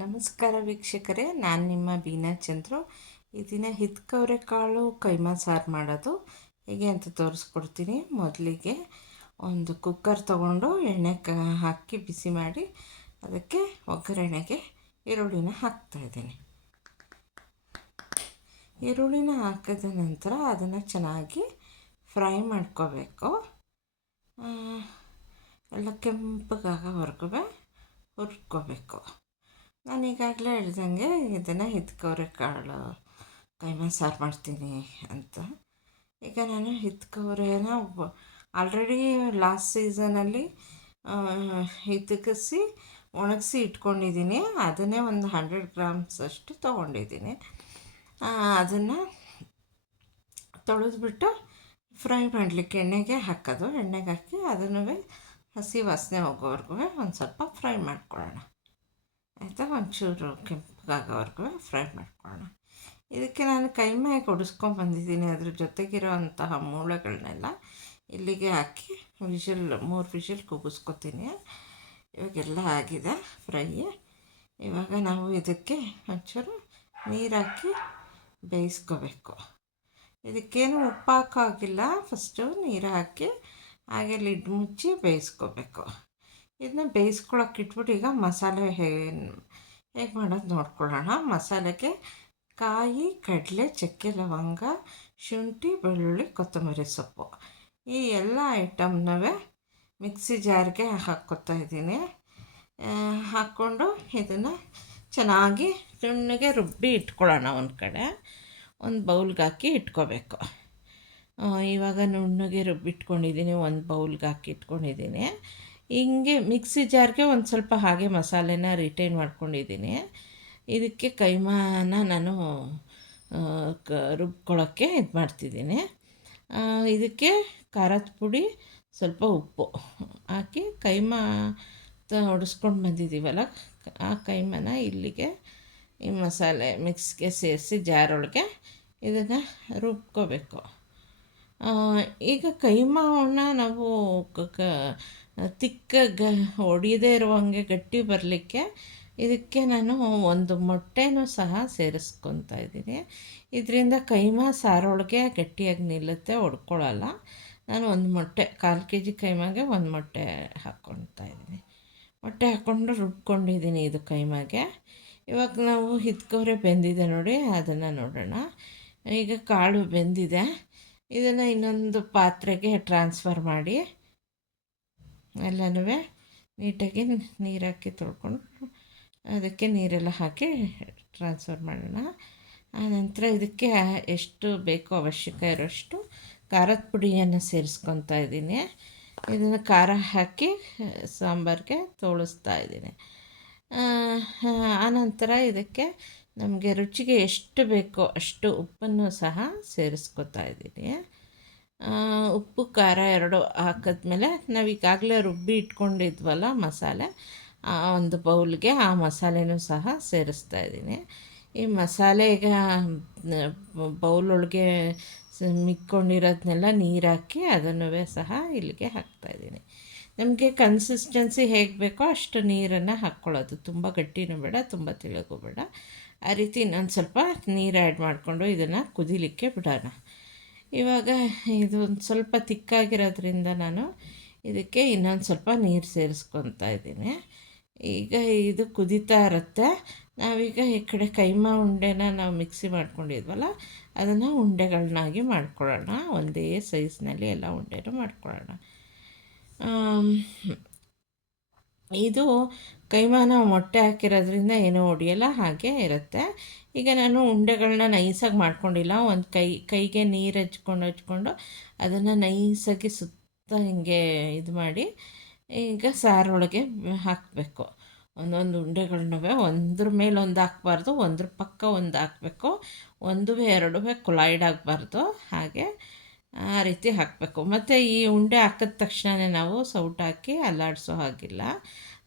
ನಮಸ್ಕಾರ ವೀಕ್ಷಕರೇ, ನಾನು ನಿಮ್ಮ ಬೀನಾ ಚಂದ್ರು. ಈ ದಿನ ಹಿತ್ಕವ್ರೆ ಕಾಳು ಕೈಮಾ ಸಾರು ಮಾಡೋದು. ಹೇಗೆ ಅಂತ ತೋರಿಸ್ಕೊಡ್ತೀನಿ. ಮೊದಲಿಗೆ ಒಂದು ಕುಕ್ಕರ್ ತೊಗೊಂಡು ಎಣ್ಣೆ ಕ ಹಾಕಿ ಬಿಸಿ ಮಾಡಿ ಅದಕ್ಕೆ ಒಗ್ಗರಣೆಗೆ ಈರುಳ್ಳಿನ ಹಾಕ್ತಾಯಿದ್ದೀನಿ ಈರುಳ್ಳಿನ ಹಾಕಿದ ನಂತರ ಅದನ್ನು ಚೆನ್ನಾಗಿ ಫ್ರೈ ಮಾಡ್ಕೋಬೇಕು. ಎಲ್ಲ ಕೆಂಪಗಾಗೋವರೆಗೂ ಹುರ್ಕೋಬೇಕು. ನಾನು ಈಗಾಗಲೇ ಹೇಳ್ದಂಗೆ ಇದನ್ನು ಹಿತ್ಕವ್ರೆ ಕಾಳು, ಕೈಮಾ ಸಾರು ಮಾಡ್ತೀನಿ ಅಂತ. ಈಗ ನಾನು ಹಿತ್ಕವ್ರೆನ ಆಲ್ರೆಡಿ ಲಾಸ್ಟ್ ಸೀಸನಲ್ಲಿ ಹಿತಕಿಸಿ, ಒಣಗಿಸಿ ಇಟ್ಕೊಂಡಿದ್ದೀನಿ. ಅದನ್ನೇ ಒಂದು ಹಂಡ್ರೆಡ್ ಗ್ರಾಮ್ಸ್ ಅಷ್ಟು ತೊಗೊಂಡಿದ್ದೀನಿ. ಅದನ್ನು ತೊಳೆದ್ಬಿಟ್ಟು ಫ್ರೈ ಮಾಡಲಿಕ್ಕೆ ಎಣ್ಣೆಗೆ ಹಾಕೋದು. ಎಣ್ಣೆಗೆ ಹಾಕಿ ಅದನ್ನು ಹಸಿ ವಾಸನೆ ಹೋಗೋವರೆಗೂ ಒಂದು ಸ್ವಲ್ಪ ಫ್ರೈ ಮಾಡ್ಕೊಳ್ಳೋಣ. ಆಯಿತಾ ಒಂಚೂರು ಕೆಂಪಗಾಗೋವರೆಗೂ ಫ್ರೈ ಮಾಡ್ಕೊಳ್ಳೋಣ. ಇದಕ್ಕೆ ನಾನು ಕೈಮೆ ಕೊಡಿಸ್ಕೊಂಬಂದಿದ್ದೀನಿ ಅದ್ರ ಜೊತೆಗಿರೋ ಅಂತಹ ಮೂಳೆಗಳನ್ನೆಲ್ಲ ಇಲ್ಲಿಗೆ ಹಾಕಿ ವಿಷಲ್, ಮೂರು ವಿಷಲ್ ಕೂಗಿಸ್ಕೊತೀನಿ ಇವಾಗೆಲ್ಲ ಆಗಿದೆ ಫ್ರೈ. ಇವಾಗ ನಾವು ಇದಕ್ಕೆ ಒಂಚೂರು ನೀರು ಹಾಕಿ ಬೇಯಿಸ್ಕೋಬೇಕು. ಇದಕ್ಕೇನು ಉಪ್ಪು ಹಾಕೋಗಿಲ್ಲ ಫಸ್ಟು ನೀರು ಹಾಕಿ ಹಾಗೆ ಲಿಡ್ ಮುಚ್ಚಿ ಬೇಯಿಸ್ಕೋಬೇಕು. ಇದನ್ನ ಬೇಯಿಸ್ಕೊಳಕ್ಕೆ ಇಟ್ಬಿಟ್ಟು ಈಗ ಮಸಾಲೆ ಹೇಗೆ ಹೇಗೆ ಮಾಡೋದು ನೋಡ್ಕೊಳ್ಳೋಣ. ಮಸಾಲೆಗೆ ಕಾಯಿ, ಕಡಲೆ, ಚಕ್ಕೆ, ಲವಂಗ, ಶುಂಠಿ, ಬೆಳ್ಳುಳ್ಳಿ, ಕೊತ್ತಂಬರಿ ಸೊಪ್ಪು. ಈ ಎಲ್ಲ ಐಟಮ್ನವೇ ಮಿಕ್ಸಿ ಜಾರ್ಗೆ ಹಾಕ್ಕೊತಾ ಇದ್ದೀನಿ. ಹಾಕ್ಕೊಂಡು ಇದನ್ನು ಚೆನ್ನಾಗಿ ನುಣ್ಣಗೆ ರುಬ್ಬಿ ಇಟ್ಕೊಳ್ಳೋಣ ಒಂದು ಕಡೆ. ಒಂದು ಬೌಲ್ಗೆ ಹಾಕಿ ಇಟ್ಕೋಬೇಕು. ಇವಾಗ ನುಣ್ಣಗೆ ರುಬ್ಬಿಟ್ಕೊಂಡಿದ್ದೀನಿ, ಒಂದು ಬೌಲ್ಗೆ ಹಾಕಿ ಇಟ್ಕೊಂಡಿದ್ದೀನಿ. ಹಿಂಗೆ ಮಿಕ್ಸಿ ಜಾರ್ಗೆ ಒಂದು ಸ್ವಲ್ಪ ಹಾಗೆ ಮಸಾಲೆನ ರಿಟೈನ್ ಮಾಡ್ಕೊಂಡಿದ್ದೀನಿ. ಇದಕ್ಕೆ ಕೈಮಾನ ನಾನು ಕ ರುಬ್ಕೊಳ್ಳೋಕ್ಕೆ ಇದು ಮಾಡ್ತಿದ್ದೀನಿ. ಇದಕ್ಕೆ ಖಾರದ ಪುಡಿ, ಸ್ವಲ್ಪ ಉಪ್ಪು ಹಾಕಿ ಕೈಮಾ ಹೊಡೆಸ್ಕೊಂಡು ಬಂದಿದ್ದೀವಲ್ಲ ಆ ಕೈಮನ ಇಲ್ಲಿಗೆ ಈ ಮಸಾಲೆ ಮಿಕ್ಸ್ಗೆ ಸೇರಿಸಿ ಜಾರೊಳಗೆ ಇದನ್ನು ರುಬ್ಕೋಬೇಕು. ಈಗ ಕೈಮಾವನ್ನ ನಾವು ತಿಕ್ಕ ಹೊಡಿಯದೇ ಇರುವಂಗೆ ಗಟ್ಟಿ ಬರಲಿಕ್ಕೆ ಇದಕ್ಕೆ ನಾನು ಒಂದು ಮೊಟ್ಟೆನೂ ಸಹ ಸೇರಿಸ್ಕೊತಾ ಇದ್ದೀನಿ. ಇದರಿಂದ ಕೈಮಾ ಸಾರೊಳಗೆ ಗಟ್ಟಿಯಾಗಿ ನಿಲ್ಲುತ್ತೆ ಒಡ್ಕೊಳ್ಳಲ್ಲ ನಾನು ಒಂದು ಮೊಟ್ಟೆ, ಕಾಲು ಕೆ ಜಿ ಕೈಮಾಗೆ ಒಂದು ಮೊಟ್ಟೆ ಹಾಕ್ಕೊಳ್ತಾ ಇದ್ದೀನಿ. ಮೊಟ್ಟೆ ಹಾಕ್ಕೊಂಡು ರುಬ್ಕೊಂಡಿದ್ದೀನಿ ಇದು ಕೈಮಾಗೆ. ಇವಾಗ ನಾವು ಹಿತ್ಕೋರೆ ಬೆಂದಿದೆ ನೋಡಿ, ಅದನ್ನು ನೋಡೋಣ. ಈಗ ಕಾಳು ಬೆಂದಿದೆ. ಇದನ್ನು ಇನ್ನೊಂದು ಪಾತ್ರೆಗೆ ಟ್ರಾನ್ಸ್ಫರ್ ಮಾಡಿ ಎಲ್ಲನೂ ನೀಟಾಗಿ ನೀರು ಹಾಕಿ ತೊಳ್ಕೊಂಡು ಅದಕ್ಕೆ ನೀರೆಲ್ಲ ಹಾಕಿ ಟ್ರಾನ್ಸ್ಫರ್ ಮಾಡೋಣ. ಆನಂತರ ಇದಕ್ಕೆ ಎಷ್ಟು ಬೇಕೋ ಅವಶ್ಯಕ ಇರೋಷ್ಟು ಖಾರದ ಪುಡಿಯನ್ನು ಸೇರಿಸ್ಕೊತಾ ಇದ್ದೀನಿ. ಇದನ್ನು ಖಾರ ಹಾಕಿ ಸಾಂಬಾರಿಗೆ ತೋಳಿಸ್ತಾ ಇದ್ದೀನಿ. ಆನಂತರ ಇದಕ್ಕೆ ನಮಗೆ ರುಚಿಗೆ ಎಷ್ಟು ಬೇಕೋ ಅಷ್ಟು ಉಪ್ಪನ್ನು ಸಹ ಸೇರಿಸ್ಕೊತಾ ಇದ್ದೀನಿ. ಉಪ್ಪು, ಖಾರ ಎರಡು ಹಾಕಿದ್ಮೇಲೆ ನಾವು ಈಗಾಗಲೇ ರುಬ್ಬಿ ಇಟ್ಕೊಂಡಿದ್ವಲ್ಲ ಮಸಾಲೆ, ಆ ಒಂದು ಬೌಲ್ಗೆ ಆ ಮಸಾಲೆನೂ ಸಹ ಸೇರಿಸ್ತಾ ಇದ್ದೀನಿ. ಈ ಮಸಾಲೆ ಈಗ ಬೌಲೊಳಗೆ ಮಿಕ್ಕೊಂಡಿರೋದನ್ನೆಲ್ಲ ನೀರು ಹಾಕಿ ಅದನ್ನು ಸಹ ಇಲ್ಲಿಗೆ ಹಾಕ್ತಾಯಿದ್ದೀನಿ ನಮಗೆ ಕನ್ಸಿಸ್ಟೆನ್ಸಿ ಹೇಗೆ ಬೇಕೋ ಅಷ್ಟು ನೀರನ್ನು ಹಾಕ್ಕೊಳ್ಳೋದು. ತುಂಬ ಗಟ್ಟಿನೂ ಬೇಡ, ತುಂಬ ತಿಳಗೂ ಬೇಡ. ಆ ರೀತಿ ಇನ್ನೊಂದು ಸ್ವಲ್ಪ ನೀರು ಆ್ಯಡ್ ಮಾಡಿಕೊಂಡು ಇದನ್ನು ಕುದಿಲಿಕ್ಕೆ ಬಿಡೋಣ. ಇವಾಗ ಇದು ಒಂದು ಸ್ವಲ್ಪ ತಿಕ್ಕಾಗಿರೋದ್ರಿಂದ ನಾನು ಇದಕ್ಕೆ ಇನ್ನೊಂದು ಸ್ವಲ್ಪ ನೀರು ಸೇರಿಸ್ಕೊತಾ ಇದ್ದೀನಿ. ಈಗ ಇದು ಕುದೀತಾ ಇರುತ್ತೆ. ನಾವೀಗ ಈ ಕಡೆ ಕೈಮಾ ಉಂಡೆನ ನಾವು ಮಿಕ್ಸಿ ಮಾಡ್ಕೊಂಡಿದ್ವಲ್ಲ, ಅದನ್ನು ಉಂಡೆಗಳನ್ನಾಗಿ ಮಾಡ್ಕೊಳ್ಳೋಣ. ಒಂದೇ ಸೈಜ್ನಲ್ಲಿ ಎಲ್ಲ ಉಂಡೆನೂ ಮಾಡ್ಕೊಳ್ಳೋಣ. ಇದು ಕೈಮಾನ ಮೊಟ್ಟೆ ಹಾಕಿರೋದ್ರಿಂದ ಏನೂ ಹೊಡಿಯಲ್ಲ, ಹಾಗೆ ಇರುತ್ತೆ. ಈಗ ನಾನು ಉಂಡೆಗಳನ್ನ ನೈಸಾಗಿ ಮಾಡ್ಕೊಂಡಿಲ್ಲ. ಒಂದು ಕೈ, ಕೈಗೆ ನೀರು ಹಚ್ಕೊಂಡು ಹಚ್ಕೊಂಡು ಅದನ್ನು ನೈಸಾಗಿ ಸುತ್ತ ಹಿಂಗೆ ಇದು ಮಾಡಿ ಈಗ ಸಾರೊಳಗೆ ಹಾಕಬೇಕು. ಒಂದೊಂದು ಉಂಡೆಗಳನ್ನೂ ಒಂದ್ರ ಮೇಲೆ ಒಂದು ಹಾಕ್ಬಾರ್ದು, ಒಂದ್ರ ಪಕ್ಕ ಒಂದು ಹಾಕಬೇಕು ಒಂದು ಎರಡು ಕೊಲಾಯ್ಡ್ ಆಗಬಾರ್ದು. ಹಾಗೆ ಆ ರೀತಿ ಹಾಕಬೇಕು. ಮತ್ತು ಈ ಉಂಡೆ ಹಾಕಿದ ತಕ್ಷಣವೇ ನಾವು ಸೌಟ್ ಹಾಕಿ ಅಲ್ಲಾಡಿಸೋ ಹಾಗಿಲ್ಲ.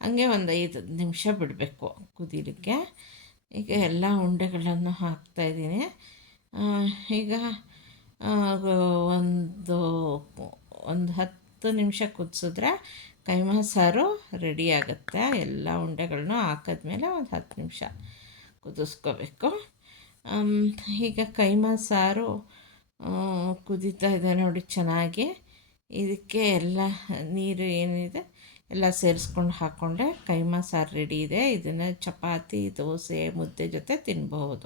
ಹಂಗೆ ಒಂದು ಐದು ನಿಮಿಷ ಬಿಡಬೇಕು ಕುದೀಲಿಕ್ಕೆ. ಈಗ ಎಲ್ಲ ಉಂಡೆಗಳನ್ನು ಹಾಕ್ತಾಯಿದ್ದೀನಿ ಈಗ ಒಂದು ಒಂದು ಹತ್ತು ನಿಮಿಷ ಕುದಿಸಿದ್ರೆ ಕೈಮಾ ಸಾರು ರೆಡಿ ಆಗುತ್ತೆ. ಎಲ್ಲ ಉಂಡೆಗಳನ್ನೂ ಹಾಕಿದ್ಮೇಲೆ ಒಂದು ಹತ್ತು ನಿಮಿಷ ಕುದಿಸ್ಕೋಬೇಕು. ಈಗ ಕೈಮಾ ಸಾರು ಕುದೀತಾ ಇದೆ ನೋಡಿ ಚೆನ್ನಾಗಿ. ಇದಕ್ಕೆ ಎಲ್ಲ ನೀರು ಏನಿದೆ? ಎಲ್ಲ ಸೇರಿಸ್ಕೊಂಡು ಹಾಕ್ಕೊಂಡೆ ಕೈಮಾ ಸಾರು ರೆಡಿ ಇದೆ. ಇದನ್ನು ಚಪಾತಿ ದೋಸೆ ಮುದ್ದೆ ಜೊತೆ ತಿನ್ಬಹುದು.